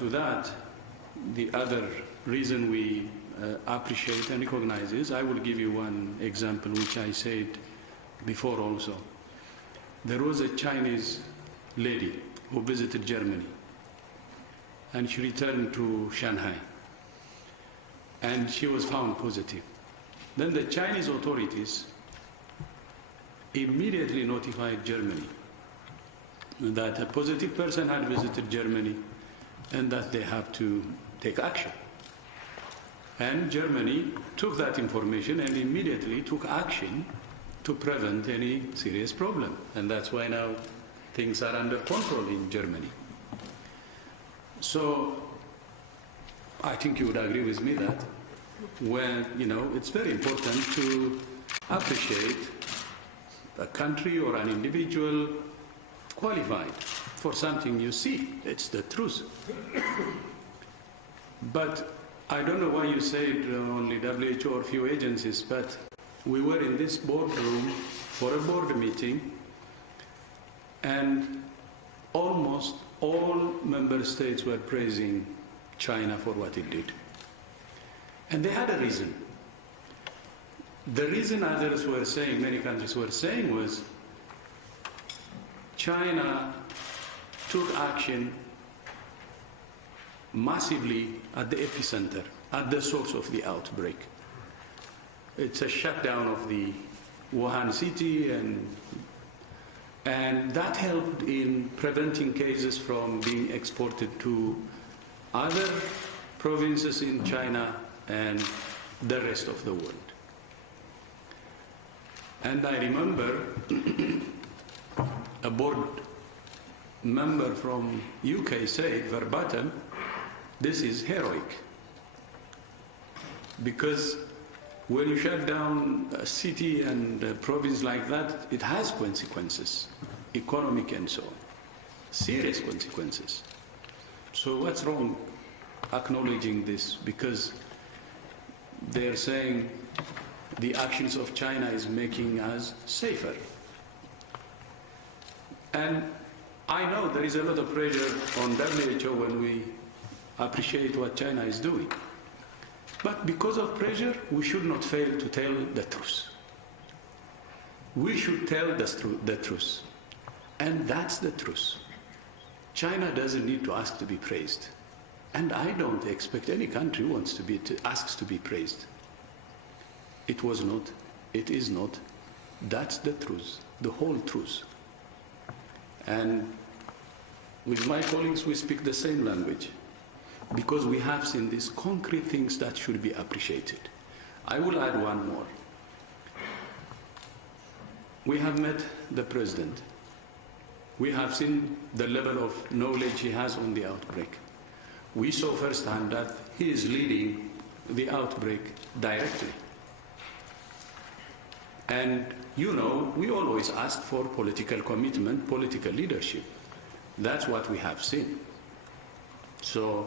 to that, the other reason we appreciate and recognize is, I will give you one example which I said before also. There was a Chinese lady who visited Germany, and she returned to Shanghai, and she was found positive. Then the Chinese authorities immediately notified Germany that a positive person had visited Germany and that they have to take action. And Germany took that information and immediately took action to prevent any serious problem. And that's why now things are under control in Germany. So I think you would agree with me that when, it's very important to appreciate a country or an individual qualified for something you see. It's the truth. But I don't know why you said only WHO or few agencies, but we were in this boardroom for a board meeting, and almost all member states were praising China for what it did. And they had a reason. The reason others were saying, many countries were saying, was China took action massively at the epicenter, at the source of the outbreak. It's a shutdown of the Wuhan city, and that helped in preventing cases from being exported to other provinces in China and the rest of the world. And I remember a board member from UK said verbatim, this is heroic. Because when you shut down a city and a province like that, it has consequences, economic and so on, serious consequences. So what's wrong acknowledging this? Because they're saying the actions of China is making us safer. And I know there is a lot of pressure on WHO when we appreciate what China is doing. But because of pressure, we should not fail to tell the truth. We should tell the truth. And that's the truth. China doesn't need to ask to be praised. And I don't expect any country asks to be praised. It was not, it is not. That's the truth, the whole truth. And with my colleagues, we speak the same language, because we have seen these concrete things that should be appreciated. I will add one more. We have met the president. We have seen the level of knowledge he has on the outbreak. We saw firsthand that he is leading the outbreak directly. And we always ask for political commitment, political leadership. That's what we have seen. So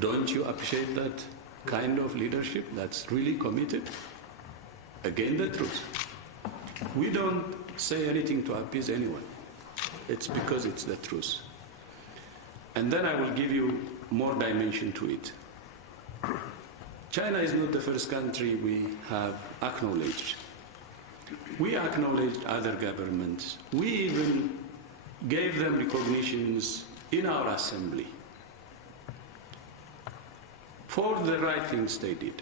don't you appreciate that kind of leadership that's really committed? Again, the truth. We don't say anything to appease anyone. It's because it's the truth. And then I will give you more dimension to it. China is not the first country we have acknowledged. We acknowledged other governments. We even gave them recognitions in our assembly for the right things they did.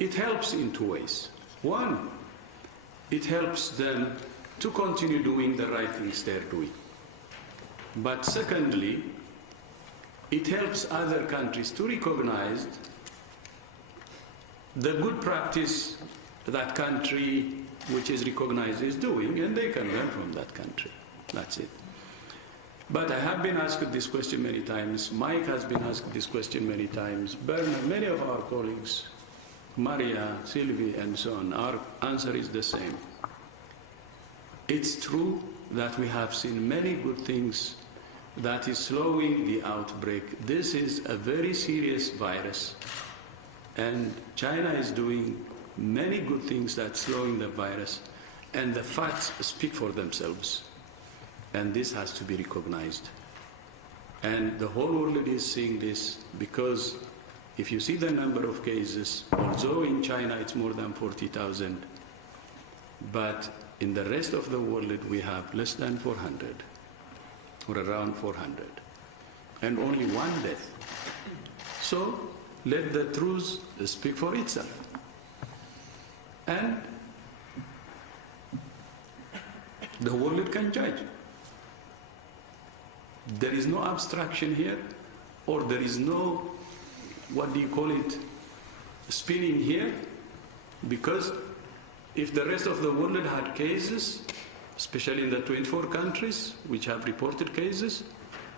It helps in two ways. One, it helps them to continue doing the right things they're doing. But secondly, it helps other countries to recognize the good practice that country which is recognized is doing, and they can learn from that country. That's it. But I have been asked this question many times. Mike has been asked this question many times. Bernard, many of our colleagues, Maria, Sylvie, and so on, our answer is the same. It's true that we have seen many good things that is slowing the outbreak. This is a very serious virus, and China is doing many good things that's slowing the virus, and the facts speak for themselves, and this has to be recognized. And the whole world is seeing this because if you see the number of cases, although in China it's more than 40,000, but in the rest of the world we have less than 400 or around 400 and only one death. So let the truth speak for itself. And the world can judge. There is no abstraction here, or there is no, what do you call it, spinning here, because if the rest of the world had cases, especially in the 24 countries which have reported cases,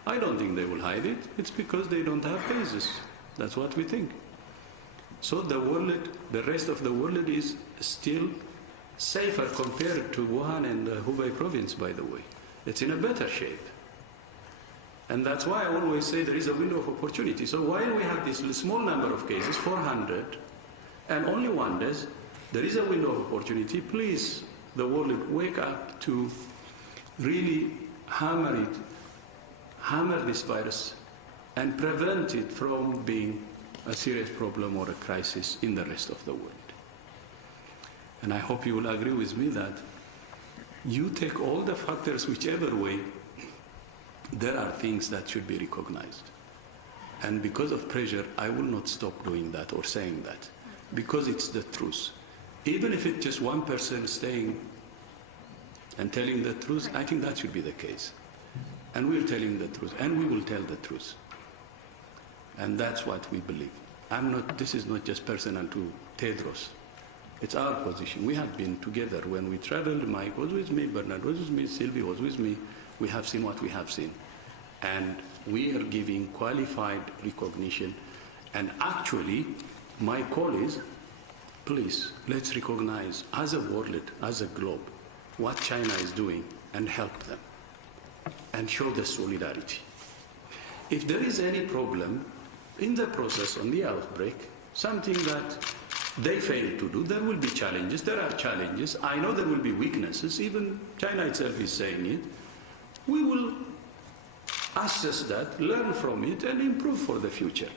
I don't think they will hide it. It's because they don't have cases. That's what we think. So the world, the rest of the world is still safer compared to Wuhan and the Hubei province, by the way. It's in a better shape. And that's why I always say there is a window of opportunity. So while we have this small number of cases, 400, and only one death, there is a window of opportunity. Please, the world, wake up to really hammer this virus and prevent it from being a serious problem or a crisis in the rest of the world. And I hope you will agree with me that you take all the factors whichever way, there are things that should be recognized. And because of pressure, I will not stop doing that or saying that, because it's the truth. Even if it's just one person staying and telling the truth, I think that should be the case. And we're telling the truth, and we will tell the truth. And that's what we believe. This is not just personal to Tedros. It's our position. We have been together when we traveled. Mike was with me, Bernard was with me, Sylvie was with me. We have seen what we have seen. And we are giving qualified recognition. And actually, my call is, please, let's recognize as a world, as a globe, what China is doing and help them and show the solidarity. If there is any problem in the process on the outbreak, something that they failed to do, there will be challenges. There are challenges. I know there will be weaknesses. Even China itself is saying it. We will assess that, learn from it, and improve for the future.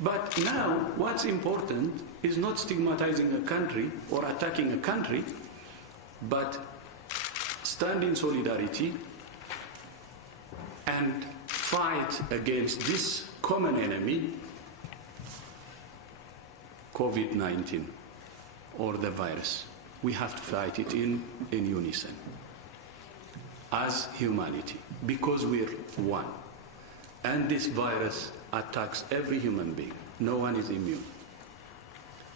But now, what's important is not stigmatizing a country or attacking a country, but stand in solidarity and fight against this common enemy, COVID-19, or the virus. We have to fight it in unison, as humanity, because we're one. And this virus attacks every human being. No one is immune.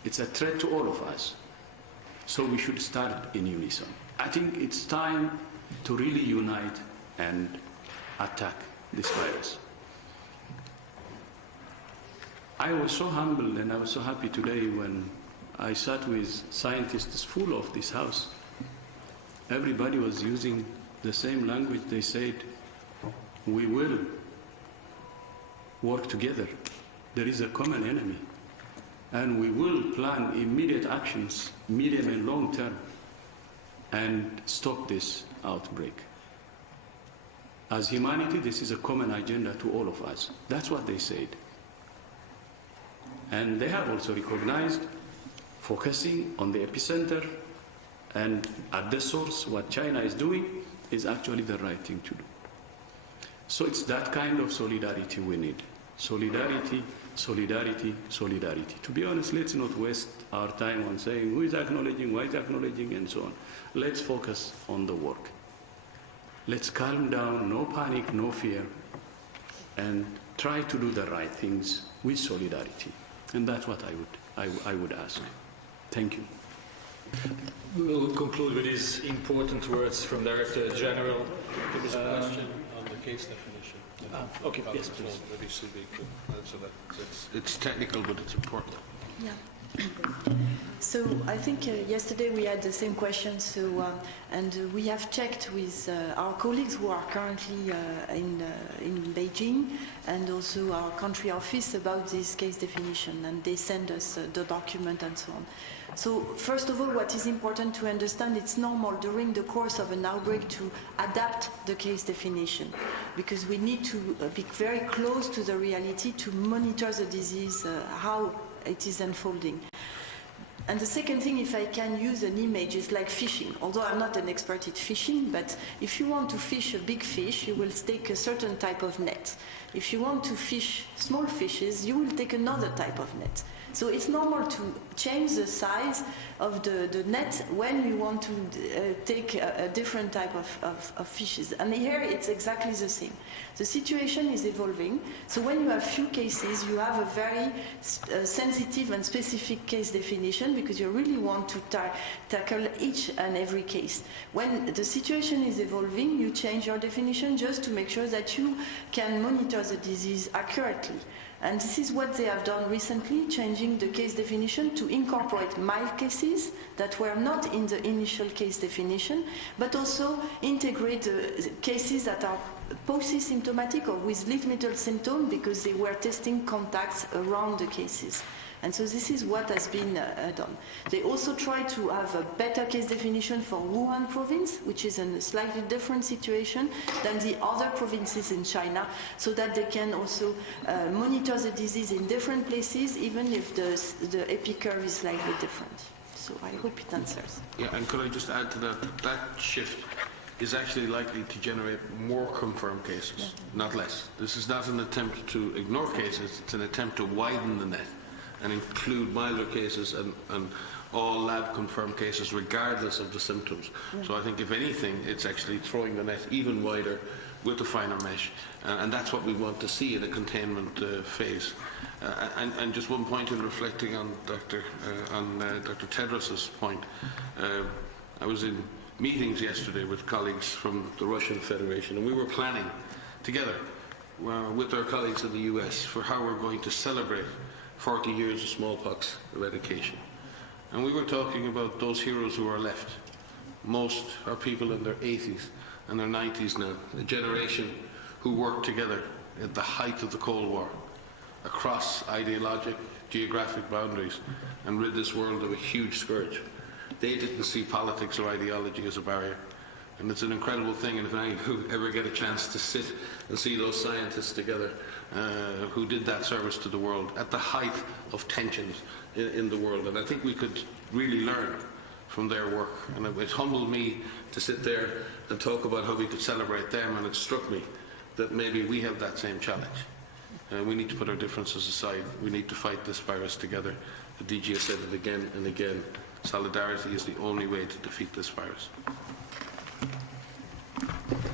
It's a threat to all of us. So we should start in unison. I think it's time to really unite and attack this virus. I was so humbled and I was so happy today when I sat with scientists full of this house. Everybody was using the same language. They said, we will work together. There is a common enemy. And we will plan immediate actions, medium and long term, and stop this outbreak. As humanity, this is a common agenda to all of us. That's what they said. And they have also recognized focusing on the epicenter and at the source, what China is doing is actually the right thing to do. So it's that kind of solidarity we need. Solidarity, solidarity, solidarity. To be honest, let's not waste our time on saying who is acknowledging, why is acknowledging, and so on. Let's focus on the work. Let's calm down, no panic, no fear, and try to do the right things with solidarity. And that's what I would ask. Thank you. We'll conclude with these important words from Director General. There was a question on the case definition. Okay, yes, please. Maybe Sylvie could answer that. It's technical, but it's important. Yeah. So I think yesterday we had the same question, and we have checked with our colleagues who are currently in Beijing and also our country office about this case definition, and they send us the document and so on. So first of all, what is important to understand, it's normal during the course of an outbreak to adapt the case definition, because we need to be very close to the reality to monitor the disease, how it is unfolding. And the second thing, if I can use an image, is like fishing. Although I'm not an expert at fishing, but if you want to fish a big fish, you will take a certain type of net. If you want to fish small fishes, you will take another type of net. So it's normal to change the size of the net when you want to take a different type of fishes. And here it's exactly the same. The situation is evolving. So when you have few cases, you have a very sensitive and specific case definition, because you really want to tackle each and every case. When the situation is evolving, you change your definition just to make sure that you can monitor the disease accurately. And this is what they have done recently, changing the case definition to incorporate mild cases that were not in the initial case definition, but also integrate the cases that are post-symptomatic or with little symptom, because they were testing contacts around the cases. And so this is what has been done. They also try to have a better case definition for Wuhan province, which is a slightly different situation than the other provinces in China, so that they can also monitor the disease in different places, even if the epi curve is slightly different. So I hope it answers. Yeah, and could I just add to that, that shift is actually likely to generate more confirmed cases, not less. This is not an attempt to ignore cases, it's an attempt to widen the net and include milder cases and all lab-confirmed cases regardless of the symptoms. So I think, if anything, it's actually throwing the net even wider with the finer mesh, and that's what we want to see in a containment phase. And just one point in reflecting on Dr. Tedros's point, I was in meetings yesterday with colleagues from the Russian Federation, and we were planning together with our colleagues in the US for how we're going to celebrate 40 years of smallpox eradication. And we were talking about those heroes who are left. Most are people in their 80s and their 90s now, a generation who worked together at the height of the Cold War, across ideologic, geographic boundaries, and rid this world of a huge scourge. They didn't see politics or ideology as a barrier. And it's an incredible thing, and if any who ever get a chance to sit and see those scientists together who did that service to the world at the height of tensions in the world, and I think we could really learn from their work. And it humbled me to sit there and talk about how we could celebrate them, and it struck me that maybe we have that same challenge. We need to put our differences aside. We need to fight this virus together. The DG has said it again and again. Solidarity is the only way to defeat this virus.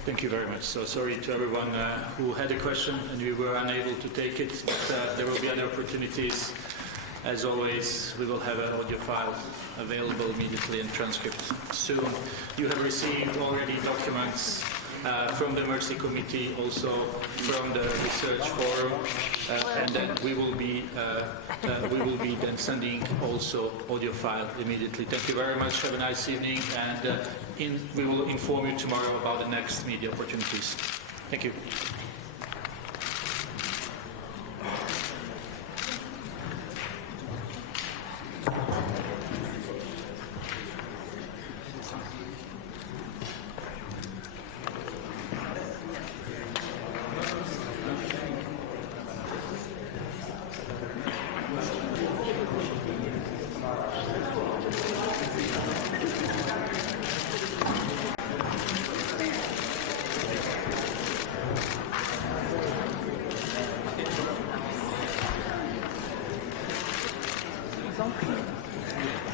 Thank you very much. So sorry to everyone who had a question and we were unable to take it, but there will be other opportunities. As always, we will have an audio file available immediately and transcript soon. You have received already documents from the Mercy Committee, also from the Research Forum, and then we will be then sending also audio file immediately. Thank you very much. Have a nice evening, and we will inform you tomorrow about the next media opportunities. Thank you. Je vous en prie.